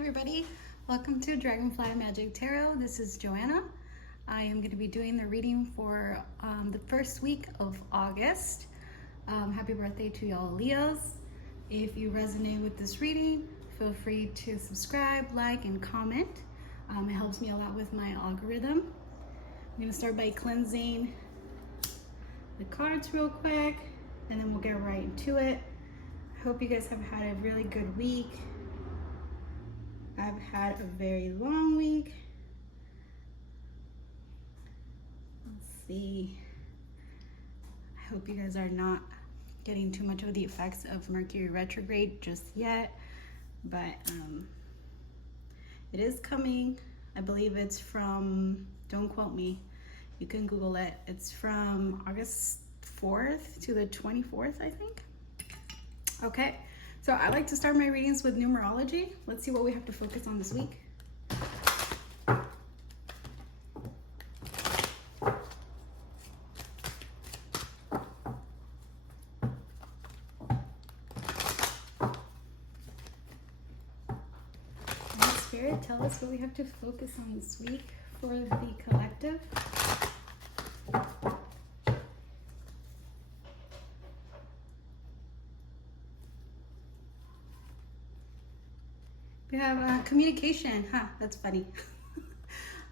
everybody, welcome to Dragonfly Magic Tarot. This is Joanna. I am going to be doing the reading for the first week of August. Happy birthday to y'all Leos. If you resonate with this reading, feel free to subscribe, like, and comment. It helps me a lot with my algorithm. I'm going to start by cleansing the cards real quick, and then we'll get right into it. I hope you guys have had a really good week. I've had a very long week. Let's see. I hope you guys are not getting too much of the effects of Mercury retrograde just yet, but it is coming. I believe it's from, don't quote me, you can Google it. It's from August 4th to the 24th, I think. Okay. So I like to start my readings with numerology. Let's see what we have to focus on this week. Spirit, tell us what we have to focus on this week for the collective. We have communication. That's funny.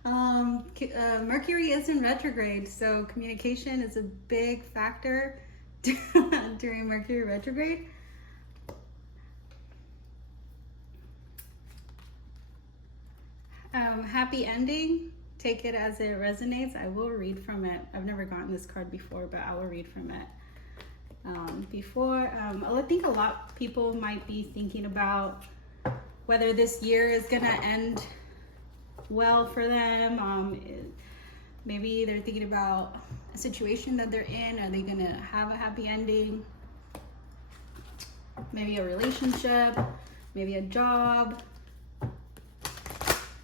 Mercury is in retrograde, so communication is a big factor during Mercury retrograde. Happy ending. Take it as it resonates. I will read from it. I've never gotten this card before, but I will read from it. I think a lot of people might be thinking about whether this year is gonna end well for them. Maybe they're thinking about a situation that they're in. Are they gonna have a happy ending? Maybe a relationship, maybe a job,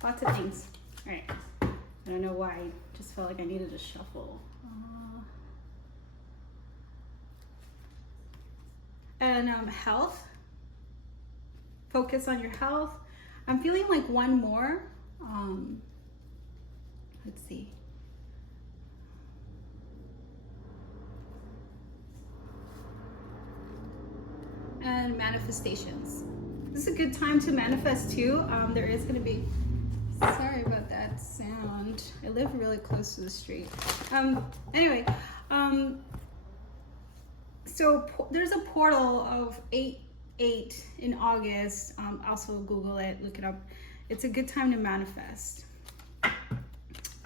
lots of things. All right, I don't know why, I just felt like I needed to shuffle. And health. Focus on your health. I'm feeling like one more. Let's see. And manifestations. This is a good time to manifest too. There is going to be, sorry about that sound. I live really close to the street. Anyway, so there's a portal of 8 in August. Also Google it, look it up. It's a good time to manifest.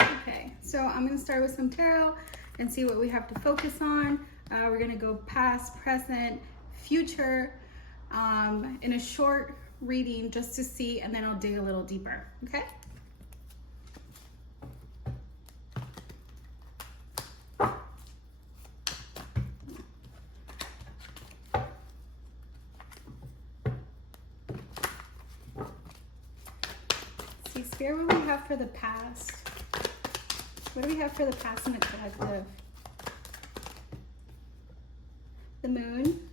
Okay, so I'm going to start with some tarot and see what we have to focus on. We're going to go past, present, future in a short reading just to see, and then I'll dig a little deeper. Okay. Spirit, what do we have for the past? What do we have for the past in the collective? The moon.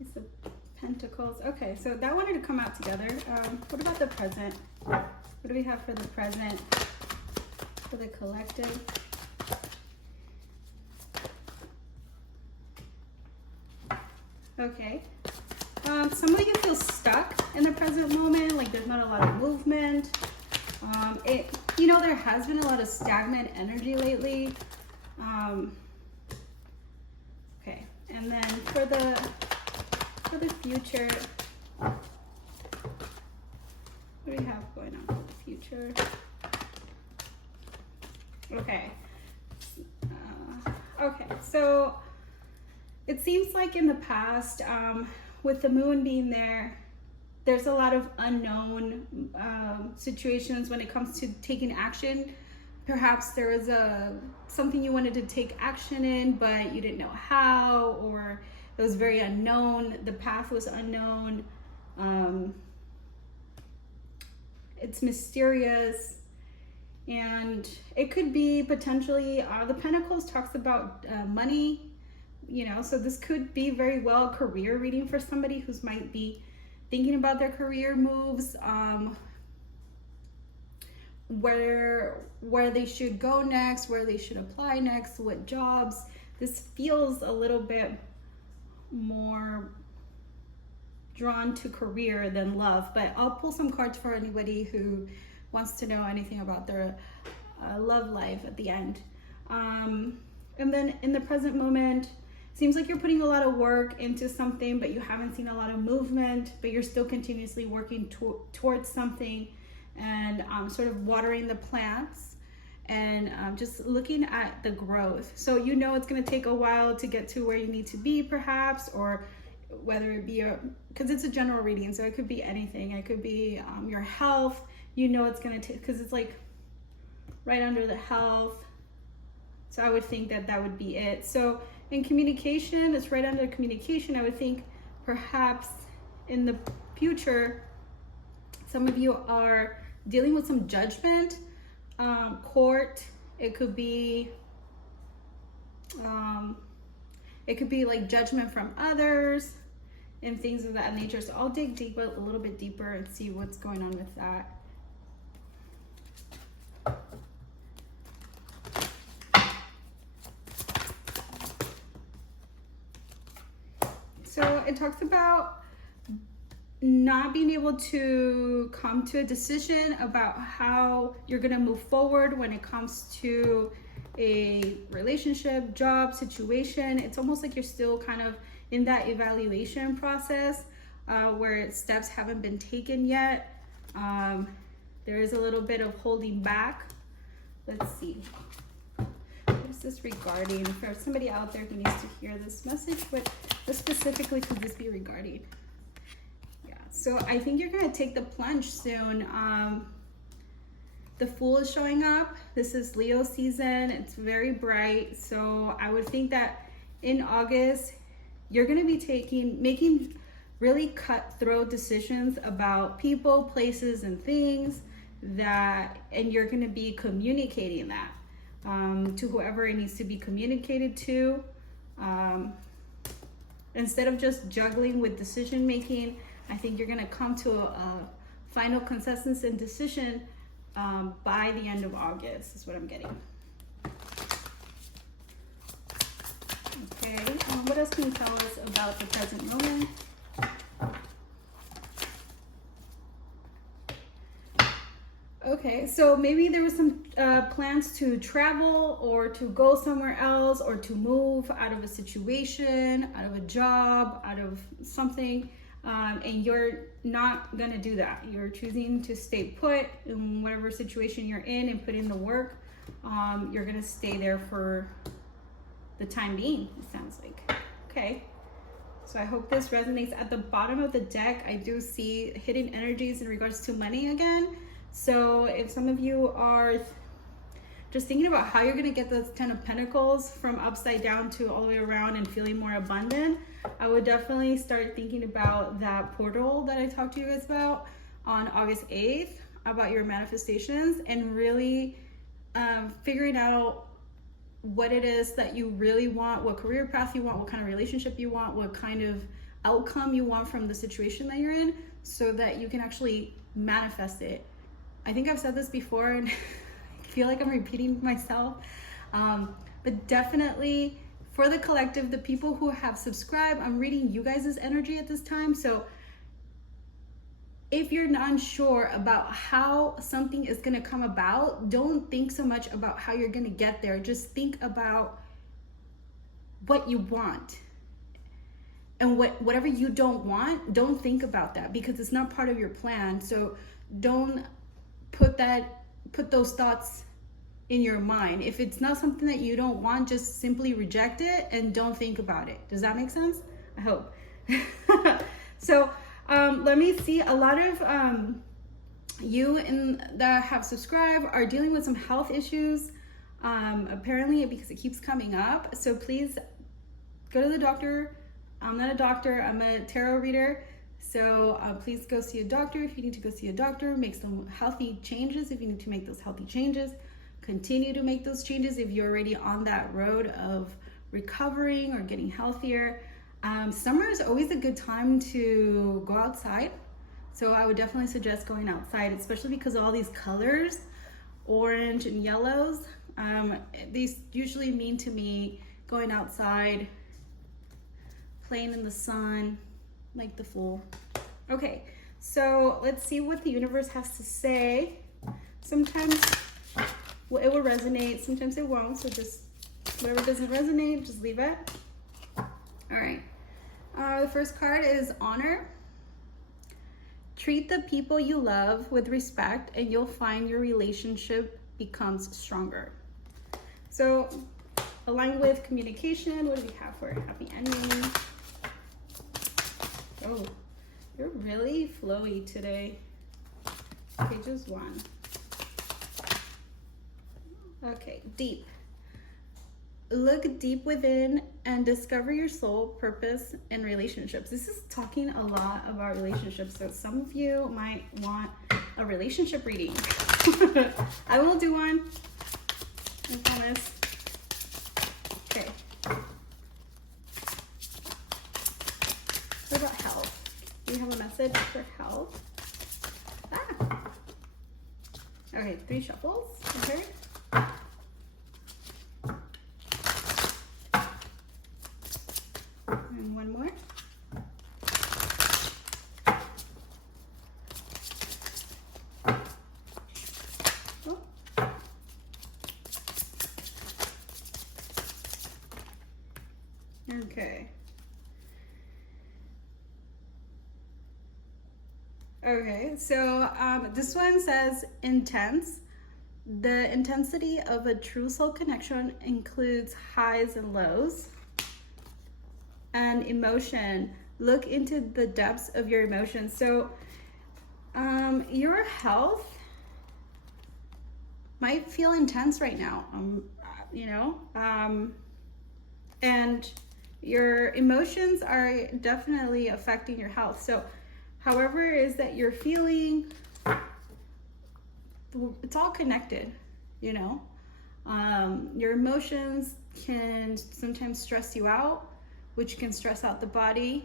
It's the pentacles. Okay, so that wanted to come out together. What about the present? What do we have for the present? For the collective? Okay. Some of you feel stuck in the present moment, like there's not a lot of movement. There has been a lot of stagnant energy lately. Okay, and then for the future, what do we have going on for the future? Okay. Okay, so it seems like in the past, with the moon being there, there's a lot of unknown situations when it comes to taking action. Perhaps there was something you wanted to take action in, but you didn't know how, or it was very unknown. The path was unknown. It's mysterious, and it could be potentially, the Pentacles talks about money so this could be very well a career reading for somebody who's might be thinking about their career moves, where they should go next, where they should apply next, what jobs. This feels a little bit more drawn to career than love, but I'll pull some cards for anybody who wants to know anything about their love life at the end. And then in the present moment, seems like you're putting a lot of work into something, but you haven't seen a lot of movement, but you're still continuously working towards something, and sort of watering the plants, and just looking at the growth. So it's going to take a while to get to where you need to be, perhaps, or whether it be because it's a general reading, so it could be anything. It could be your health. It's going to take, because it's like right under the health. So I would think that would be it. So in communication, it's right under communication. I would think perhaps in the future, some of you are dealing with some judgment, court. It could be like judgment from others and things of that nature. So I'll dig deeper, a little bit deeper, and see what's going on with that. So it talks about not being able to come to a decision about how you're going to move forward when it comes to a relationship, job, situation. It's almost like you're still kind of in that evaluation process where steps haven't been taken yet. There is a little bit of holding back. Let's see. What is this regarding? For somebody out there who needs to hear this message, what specifically could this be regarding? So I think you're going to take the plunge soon. The Fool is showing up. This is Leo season. It's very bright. So I would think that in August, you're going to be making really cutthroat decisions about people, places, and things and you're going to be communicating that to whoever it needs to be communicated to. Instead of just juggling with decision making, I think you're going to come to a final consensus and decision by the end of August, is what I'm getting. Okay, what else can you tell us about the present moment? Okay, so maybe there was some plans to travel or to go somewhere else or to move out of a situation, out of a job, out of something. And you're not going to do that. You're choosing to stay put in whatever situation you're in and put in the work. You're going to stay there for the time being, it sounds like. Okay. So I hope this resonates. At the bottom of the deck, I do see hidden energies in regards to money again. So if some of you are just thinking about how you're going to get those 10 of Pentacles from upside down to all the way around and feeling more abundant, I would definitely start thinking about that portal that I talked to you guys about on August 8th, about your manifestations, and really figuring out what it is that you really want, what career path you want, what kind of relationship you want, what kind of outcome you want from the situation that you're in, so that you can actually manifest it. I think I've said this before and I feel like I'm repeating myself, but definitely for the collective, the people who have subscribed, I'm reading you guys' energy at this time. So if you're not unsure about how something is going to come about, don't think so much about how you're going to get there. Just think about what you want. And whatever you don't want, don't think about that, because it's not part of your plan. So don't put those thoughts in your mind. If it's not something that you don't want, just simply reject it and don't think about it. Does that make sense? I hope. So let me see. A lot of you that have subscribed are dealing with some health issues, apparently, because it keeps coming up. So please go to the doctor. I'm not a doctor, I'm a tarot reader. So please go see a doctor if you need to go see a doctor. Make some healthy changes if you need to make those healthy changes. Continue to make those changes if you're already on that road of recovering or getting healthier. Summer is always a good time to go outside. So I would definitely suggest going outside, especially because of all these colors, orange and yellows. These usually mean to me going outside, playing in the sun, like the fool. Okay, so let's see what the universe has to say. Sometimes it will resonate, sometimes it won't, so just whatever doesn't resonate, just leave it. All right, the first card is honor. Treat the people you love with respect and you'll find your relationship becomes stronger. So aligned with communication, what do we have for happy ending? Oh, you're really flowy today. Pages 1. Okay, deep. Look deep within and discover your soul, purpose, and relationships. This is talking a lot about relationships. So some of you might want a relationship reading. I will do one, I promise. Okay. What about health? Do you have a message for health? Ah. Okay, 3 shuffles. Okay. And one more. Oh. Okay. Okay, so this one says intense. The intensity of a true soul connection includes highs and lows. And emotion, look into the depths of your emotions. So your health might feel intense right now, and your emotions are definitely affecting your health. So however it is that you're feeling, it's all connected, your emotions can sometimes stress you out, which can stress out the body.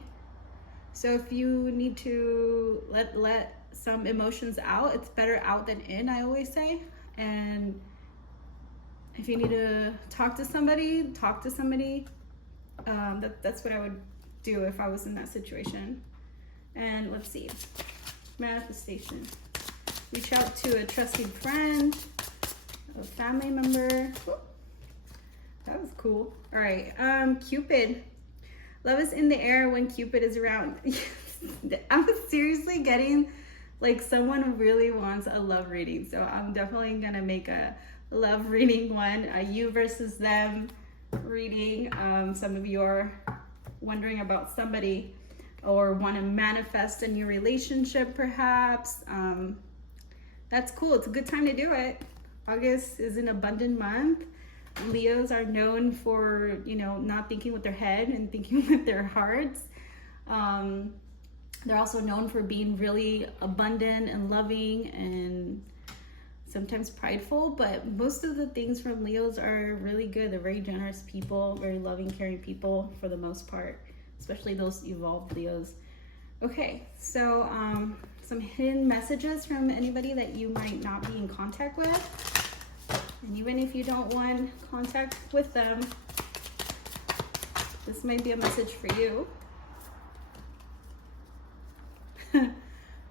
So if you need to let some emotions out, it's better out than in, I always say. And if you need to talk to somebody, talk to somebody. That's what I would do if I was in that situation. And let's see, manifestation. Reach out to a trusted friend, a family member. Whoop. That was cool. All right, Cupid. Love is in the air when Cupid is around. I'm seriously getting like someone who really wants a love reading. So I'm definitely gonna make a love reading one, a you versus them reading. Some of you are wondering about somebody or want to manifest a new relationship perhaps. That's cool. It's a good time to do it. August is an abundant month. Leos are known for, not thinking with their head and thinking with their hearts. They're also known for being really abundant and loving and sometimes prideful, but most of the things from Leos are really good. They're very generous people, very loving, caring people for the most part, especially those evolved Leos. Okay, so some hidden messages from anybody that you might not be in contact with. And even if you don't want contact with them, this might be a message for you. All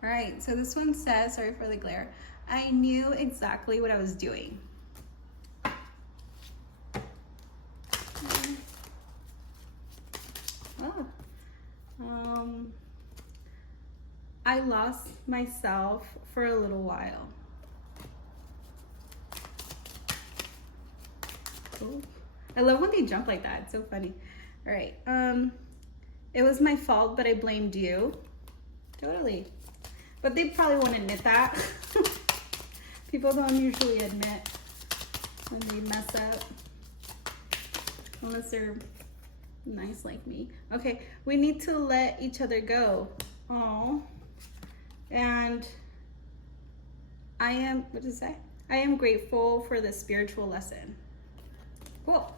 right, so this one says, sorry for the glare, I knew exactly what I was doing. I lost myself for a little while. Ooh. I love when they jump like that. It's so funny. All right. It was my fault, but I blamed you. Totally. But they probably won't admit that. People don't usually admit when they mess up. Unless they're nice like me. Okay. We need to let each other go. Oh. And I am, what does it say? I am grateful for the spiritual lesson. Cool.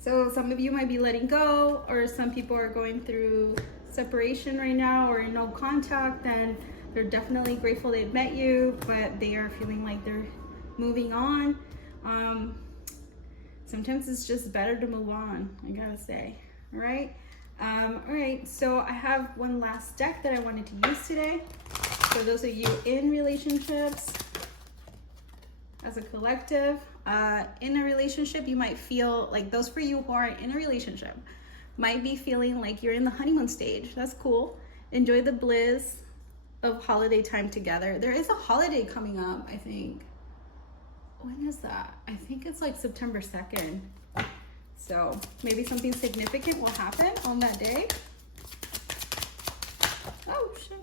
So some of you might be letting go, or some people are going through separation right now or no contact, and they're definitely grateful they met you, but they are feeling like they're moving on. Sometimes it's just better to move on, I gotta say. All right. All right, so I have one last deck that I wanted to use today. For those of you in relationships, as a collective, in a relationship, you might feel like, those for you who are in a relationship might be feeling like you're in the honeymoon stage. That's cool. Enjoy the bliss of holiday time together. There is a holiday coming up, I think. When is that? I think it's like September 2nd. So maybe something significant will happen on that day. Oh, shit.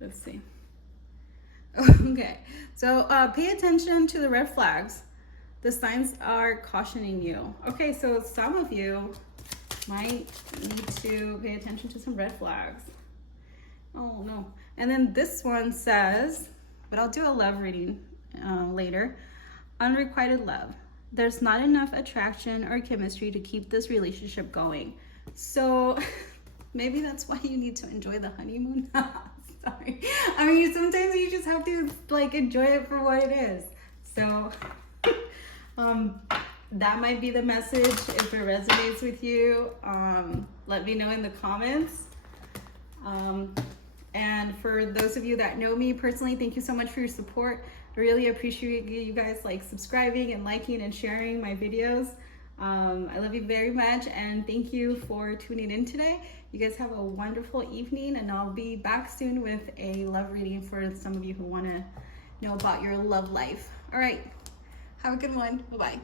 Let's see. Okay, so pay attention to the red flags. The signs are cautioning you. Okay, so some of you might need to pay attention to some red flags. Oh no. And then this one says, but I'll do a love reading later. Unrequited love. There's not enough attraction or chemistry to keep this relationship going. So maybe that's why you need to enjoy the honeymoon. Sorry. I mean, sometimes you just have to like enjoy it for what it is. So that might be the message. If it resonates with you, let me know in the comments. And for those of you that know me personally, thank you so much for your support. I really appreciate you guys like subscribing and liking and sharing my videos. I love you very much, and thank you for tuning in today. You guys have a wonderful evening, and I'll be back soon with a love reading for some of you who want to know about your love life. All right, have a good one. Bye-bye.